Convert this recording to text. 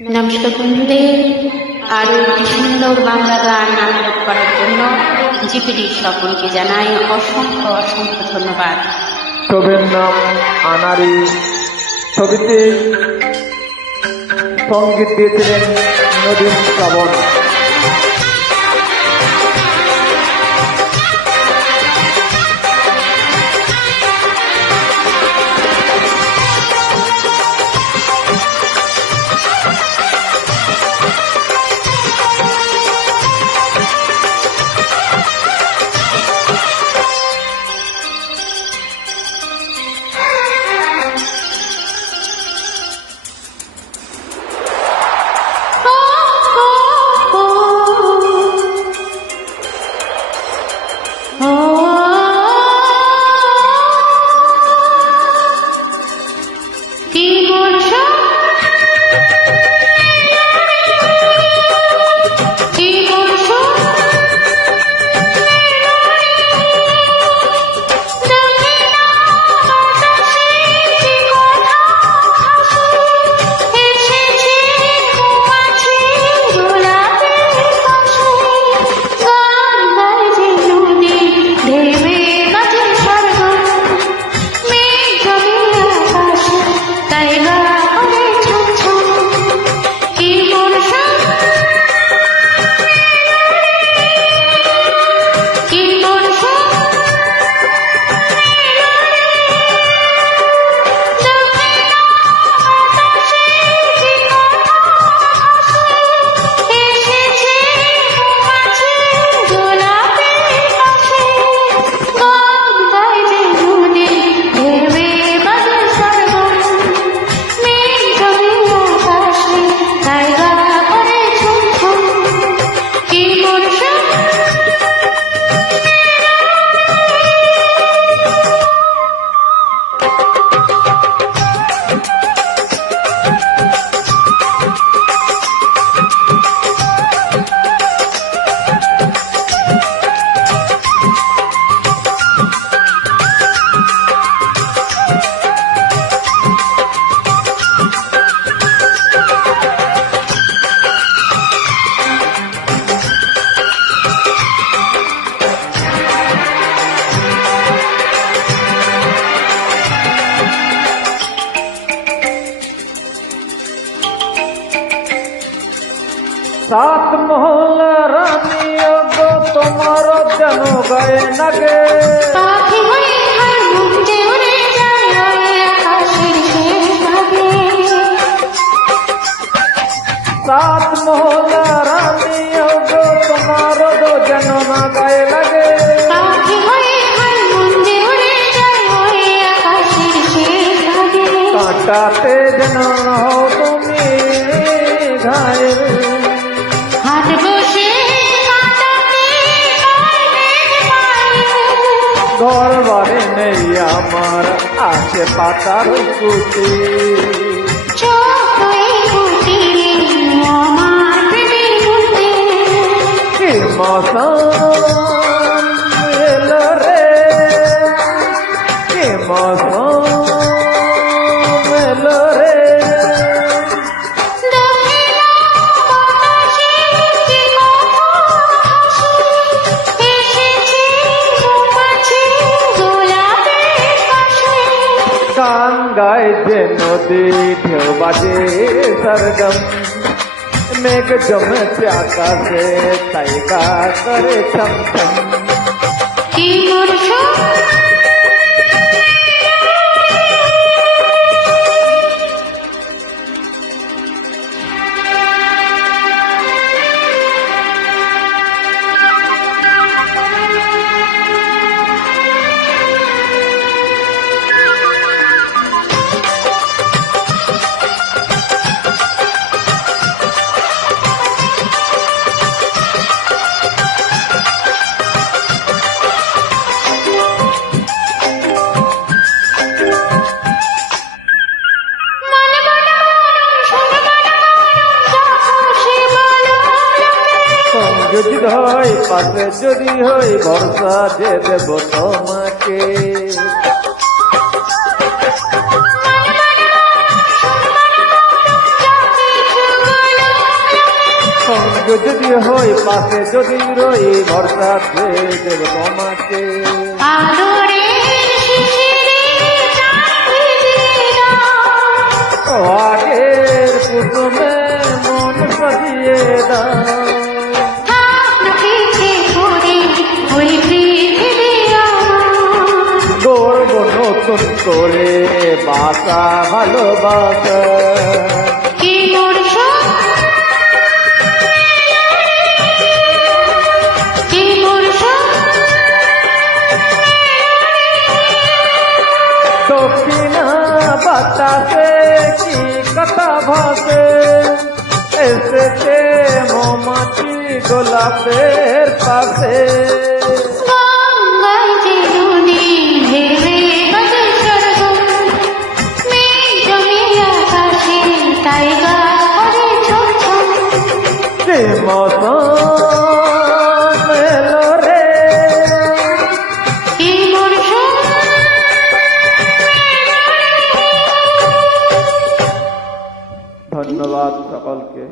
নমস্কার বন্ধুদের, আরও একটি সুন্দর বাংলা গান আপলোড করার জন্য জিপিডির সকলকে জানাই অসংখ্য অসংখ্য ধন্যবাদ। ছবির নাম আনারি। ছবিতে সঙ্গীত দিয়েছিলেন নদীন শ্রাবণ। সাত মহলা রানী গো তোমার যেন গায়ে নাগে, সাত মহলা রানী গো তোমার যেন না গায়ে লাগে, কাঁটাতে যেন হও তুমি ঘায়ের, ঘর বাড়ি নেই আমার আছে পাতার কুটি, কি মৌসম এলো রে, কি মৌসম এলো রে, গান গায় যে নদী ঢেউ বাজে সরগম, মেঘ জমেছে আকাশে তাই গা করে ছম ছম। যদি হয় পাশে যদি হয় ভরসা যে দেব তোমাকে, সঙ্গে যদি হই পাশে যদি রই ভরসা দেব তোমাকে আদরের শিশিরে চাঁদ ভিজিয়ে দাও। ও আগের কুসুমে মন সাজিয়ে দাও আপনাকে করে ওই পৃথিবী আমার। গর্ব নতুন করে বাসা ভালোবাসা কি মরশুম, কি মরশুম, দক্ষিণা বাতাসে কি কথা ভাসে এসেছে মৌমাছি গোলাপের পাশে গঙ্গায় যে নদী ভেবে বাজে স্বর্গ, মেঘ জমিয়ে আকাশে তাই গা করে ঝমঝম। যে মৌসুম এলো রে কি মরশুম, ধন্যবাদ সকলকে।